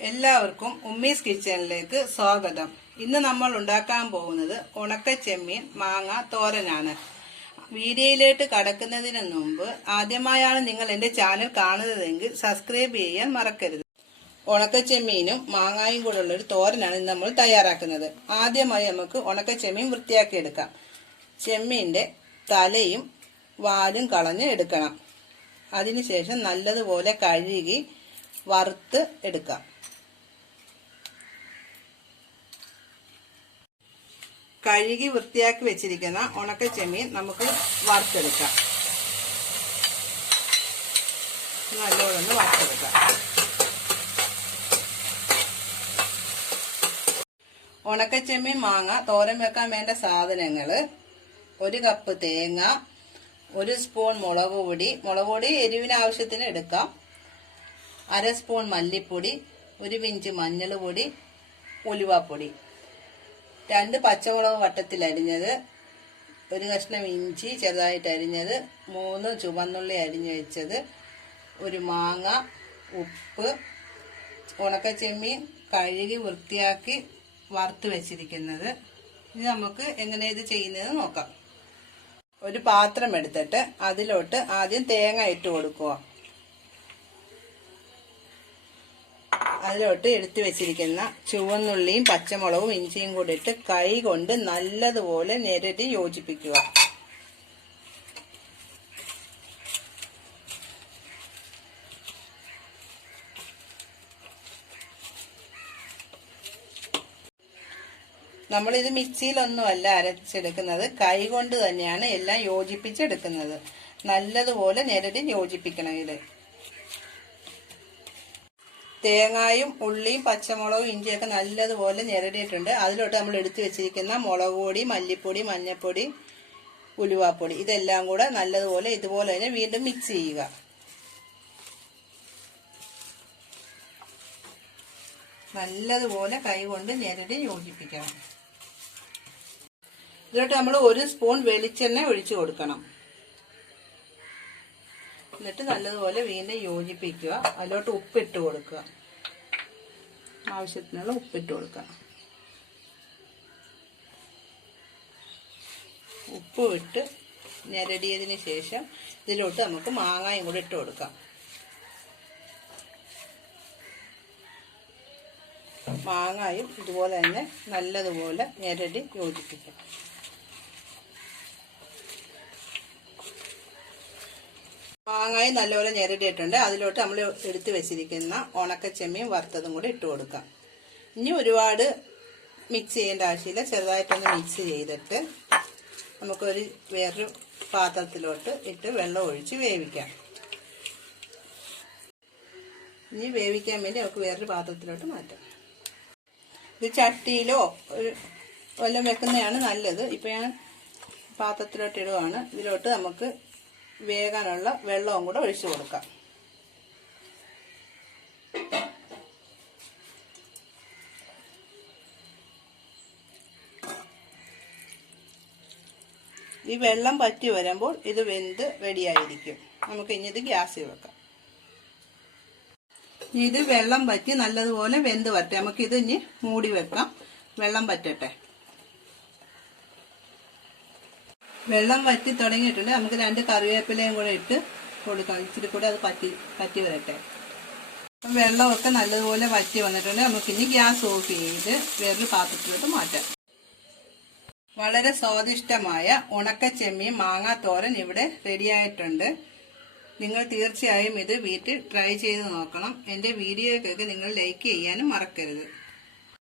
എല്ലാവർക്കും ഉമ്മീസ് കിച്ചണിലേക്ക് സ്വാഗതം. ഇന്ന് നമ്മൾ ഉണ്ടാക്കാൻ പോകുന്നത് ഉണക്ക ചെമ്മീൻ മാങ്ങ തോരനാണ്. വീഡിയോയിലേക്ക് കടക്കുന്നതിന് മുമ്പ് ആദ്യമായാണ് നിങ്ങൾ എന്റെ ചാനൽ കാണുന്നതെങ്കിൽ സബ്സ്ക്രൈബ് ചെയ്യാൻ മറക്കരുത്. ഉണക്ക ചെമ്മീനും മാങ്ങായും കൂടെ ഉള്ളൊരു തോരനാണ് ഇന്ന് നമ്മൾ തയ്യാറാക്കുന്നത്. ആദ്യമായി നമുക്ക് ഉണക്ക ചെമ്മീൻ വൃത്തിയാക്കി എടുക്കാം. ചെമ്മീന്റെ തലയും വാലും കളഞ്ഞ് എടുക്കണം. അതിനുശേഷം നല്ലതുപോലെ കഴുകി വറുത്ത് എടുക്കാം. കഴുകി വൃത്തിയാക്കി വെച്ചിരിക്കുന്ന ഉണക്ക ചെമ്മീൻ നമുക്ക് വറുത്തെടുക്കാം. നല്ലോണം വറുത്തെടുക്കാം. ഉണക്ക ചെമ്മീൻ മാങ്ങ തോരൻ വെക്കാൻ വേണ്ട സാധനങ്ങൾ: 1 കപ്പ് തേങ്ങ, 1 സ്പൂൺ മുളക് പൊടി എരിവിന് ആവശ്യത്തിന് എടുക്കാം, 1/2 സ്പൂൺ മല്ലിപ്പൊടി, 1 പിഞ്ച് മഞ്ഞൾ പൊടി, ഉലുവാപ്പൊടി, 2 പച്ചമുളക് വട്ടത്തിൽ അരിഞ്ഞത്, 1 കഷ്ണം ഇഞ്ചി ചെറുതായിട്ട് അരിഞ്ഞത്, 3 ചുവന്നുള്ളി അരിഞ്ഞു വെച്ചത്, 1 മാങ്ങ, ഉപ്പ്, ഉണക്ക ചെമ്മീൻ കഴുകി വൃത്തിയാക്കി വറുത്ത് വെച്ചിരിക്കുന്നത്. ഇനി നമുക്ക് എങ്ങനെ ഇത് ചെയ്യുന്നതെന്ന് നോക്കാം. ഒരു പാത്രം എടുത്തിട്ട് അതിലോട്ട് ആദ്യം തേങ്ങ ഇട്ട് കൊടുക്കുക. അതിലോട്ട് എടുത്തു വെച്ചിരിക്കുന്ന ചുവന്നുള്ളിയും പച്ചമുളകും ഇഞ്ചിയും കൂടി ഇട്ട് കൈ കൊണ്ട് നല്ലതുപോലെ ഞെരടി യോജിപ്പിക്കുക. നമ്മളിത് മിക്സിയിലൊന്നുമല്ല അരച്ചെടുക്കുന്നത്, കൈ കൊണ്ട് തന്നെയാണ് എല്ലാം യോജിപ്പിച്ചെടുക്കുന്നത്. നല്ലതുപോലെ ഞെരടി യോജിപ്പിക്കണം. ഇത് തേങ്ങായും ഉള്ളിയും പച്ചമുളകും ഇഞ്ചിയൊക്കെ നല്ലതുപോലെ ഞെരടിയിട്ടുണ്ട്. അതിലോട്ട് നമ്മൾ എടുത്തു വെച്ചിരിക്കുന്ന മുളക് പൊടി, മല്ലിപ്പൊടി, മഞ്ഞൾപ്പൊടി, ഉലുവാപ്പൊടി ഇതെല്ലാം കൂടെ നല്ലതുപോലെ ഇതുപോലെ തന്നെ വീണ്ടും മിക്സ് ചെയ്യുക. നല്ലതുപോലെ കൈ കൊണ്ട് ഞെരടി യോജിപ്പിക്കണം. ഇതിലോട്ട് നമ്മൾ 1 സ്പൂൺ വെളിച്ചെണ്ണ ഒഴിച്ചു കൊടുക്കണം. എന്നിട്ട് നല്ലതുപോലെ വീണ്ടും യോജിപ്പിക്കുക. അതിലോട്ട് ഉപ്പിട്ട് കൊടുക്കുക. ആവശ്യത്തിനുള്ള ഉപ്പിട്ട് കൊടുക്കുക. ഉപ്പ് ഇട്ട് ഞെരടിയതിന് ശേഷം ഇതിലോട്ട് നമുക്ക് മാങ്ങായും കൂടി ഇട്ട് കൊടുക്കാം. മാങ്ങായും ഇതുപോലെ തന്നെ നല്ലതുപോലെ ഞെരടി യോജിപ്പിക്കാം. മാങ്ങായി നല്ലപോലെ ഞെരടിയിട്ടുണ്ട്. അതിലോട്ട് നമ്മൾ എടുത്തു വെച്ചിരിക്കുന്ന ഉണക്ക ചെമ്മീൻ വറുത്തതും കൂടി ഇട്ട് കൊടുക്കാം. ഇനി ഒരുപാട് മിക്സ് ചെയ്യേണ്ട ആവശ്യമില്ല. ചെറുതായിട്ടൊന്ന് മിക്സ് ചെയ്തിട്ട് നമുക്കൊരു വേറൊരു പാത്രത്തിലോട്ട് ഇട്ട് വെള്ളം ഒഴിച്ച് വേവിക്കാം. ഇനി വേവിക്കാൻ വേണ്ടി നമുക്ക് വേറൊരു പാത്രത്തിലോട്ട് മാറ്റാം. ഇത് ചട്ടിയിലോ വല്ലതും വെക്കുന്നതാണ് നല്ലത്. ഇപ്പം ഞാൻ പാത്രത്തിലോട്ട് ഇടുവാണ്. ഇതിലോട്ട് നമുക്ക് വേകാനുള്ള വെള്ളവും കൂടെ ഒഴിച്ചു കൊടുക്കാം. ഈ വെള്ളം പറ്റി വരുമ്പോൾ ഇത് വെന്ത് റെഡിയായിരിക്കും. നമുക്ക് ഇനി ഇത് ഗ്യാസിൽ വെക്കാം. ഇത് വെള്ളം പറ്റി നല്ലതുപോലെ വെന്ത് വരട്ടെ. നമുക്കിത് ഇനി മൂടി വെക്കാം. വെള്ളം പറ്റട്ടെ. വെള്ളം വറ്റി തുടങ്ങിയിട്ടുണ്ട്. നമുക്ക് 2 കറിവേപ്പിലയും കൂടെ ഇട്ട് കൊടുക്കാം. ഇച്ചിരി കൂടെ അത് പറ്റി വരട്ടെ. വെള്ളമൊക്കെ നല്ലതുപോലെ വറ്റി വന്നിട്ടുണ്ട്. നമുക്കിനി ഗ്യാസ് ഓഫ് ചെയ്ത് വേറൊരു പാത്രത്തിലോട്ട് മാറ്റാം. വളരെ സ്വാദിഷ്ടമായ ഉണക്ക ചെമ്മീൻ മാങ്ങാ തോരൻ ഇവിടെ റെഡിയായിട്ടുണ്ട്. നിങ്ങൾ തീർച്ചയായും ഇത് വീട്ടിൽ ട്രൈ ചെയ്ത് നോക്കണം. എൻ്റെ വീഡിയോയ്ക്കൊക്കെ നിങ്ങൾ ലൈക്ക് ചെയ്യാനും മറക്കരുത്.